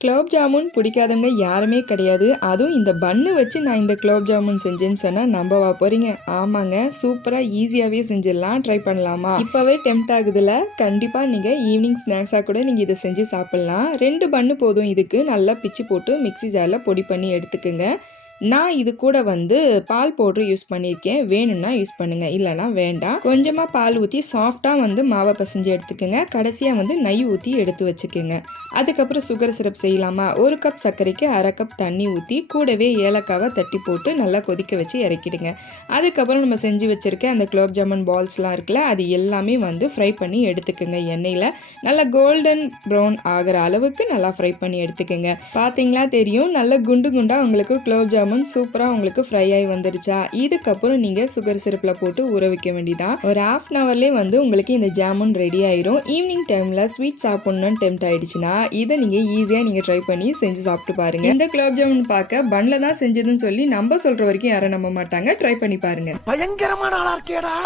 குலோப் ஜாமுன் பிடிக்காதவங்க யாருமே கிடையாது. அதுவும் இந்த பன்னு வச்சு நான் இந்த குலோப் ஜாமுன் செஞ்சேன்னு சொன்னால் நம்பவா போகிறீங்க? ஆமாங்க, சூப்பராக ஈஸியாகவே செஞ்சிடலாம். ட்ரை பண்ணலாமா? இப்போவே டெம்ட் ஆகுதுல. கண்டிப்பாக நீங்கள் ஈவினிங் ஸ்நாக்ஸாக கூட நீங்கள் இதை செஞ்சு சாப்பிட்லாம். 2 பன்னு போதும். இதுக்கு நல்லா பிச்சு போட்டு மிக்ஸி ஜாரில் பொடி பண்ணி எடுத்துக்கோங்க. நான் இது கூட வந்து பால் பவுடர் யூஸ் பண்ணியிருக்கேன். வேணும்னா யூஸ் பண்ணுங்கள், இல்லைனா வேண்டாம். கொஞ்சமாக பால் ஊற்றி சாஃப்டாக வந்து மாவை பசைஞ்சு எடுத்துக்கோங்க. கடைசியாக வந்து நெய் ஊற்றி எடுத்து வச்சுக்கோங்க. அதுக்கப்புறம் சுகர் சிரப் செய்யலாமா? 1 கப் சர்க்கரைக்கு 1/2 கப் தண்ணி ஊற்றி கூடவே ஏலக்காவை தட்டி போட்டு நல்லா கொதிக்க வச்சு இறக்கிடுங்க. அதுக்கப்புறம் நம்ம செஞ்சு வச்சுருக்க அந்த குலோப் ஜாமுன் பால்ஸ்லாம் இருக்குல்ல, அது எல்லாமே வந்து ஃப்ரை பண்ணி எடுத்துக்கோங்க. எண்ணெயில் நல்லா கோல்டன் ப்ரௌன் ஆகிற அளவுக்கு நல்லா ஃப்ரை பண்ணி எடுத்துக்கோங்க. பார்த்தீங்களா தெரியும், நல்லா குண்டு குண்டாக உங்களுக்கு குலோப் ஜாமுன் சூப்பராக உங்களுக்கு ஃப்ரை ஆகி வந்துருச்சா? இதுக்கப்புறம் நீங்கள் சுகர் சிரப்பில் போட்டு ஊற வைக்க வேண்டியதான். ஒரு 1/2 ஹவர்லேயே வந்து உங்களுக்கு இந்த ஜாமுன் ரெடி ஆயிரும். ஈவினிங் டைமில் ஸ்வீட் சாப்பிட்ணுன்னு டெம்ட் ஆயிடுச்சுன்னா இதை நீங்கள் ஈஸியாக நீங்கள் ட்ரை பண்ணி செஞ்சு சாப்பிட்டு பாருங்க. இந்த குலோப் ஜாமுன் பார்க்க பன்னில் தான் செஞ்சதுன்னு சொல்லி நம்ம சொல்கிற வரைக்கும் யாரும் நம்ப மாட்டாங்க. ட்ரை பண்ணி பாருங்க. பயங்கரமான ஆளா இருக்கேடா.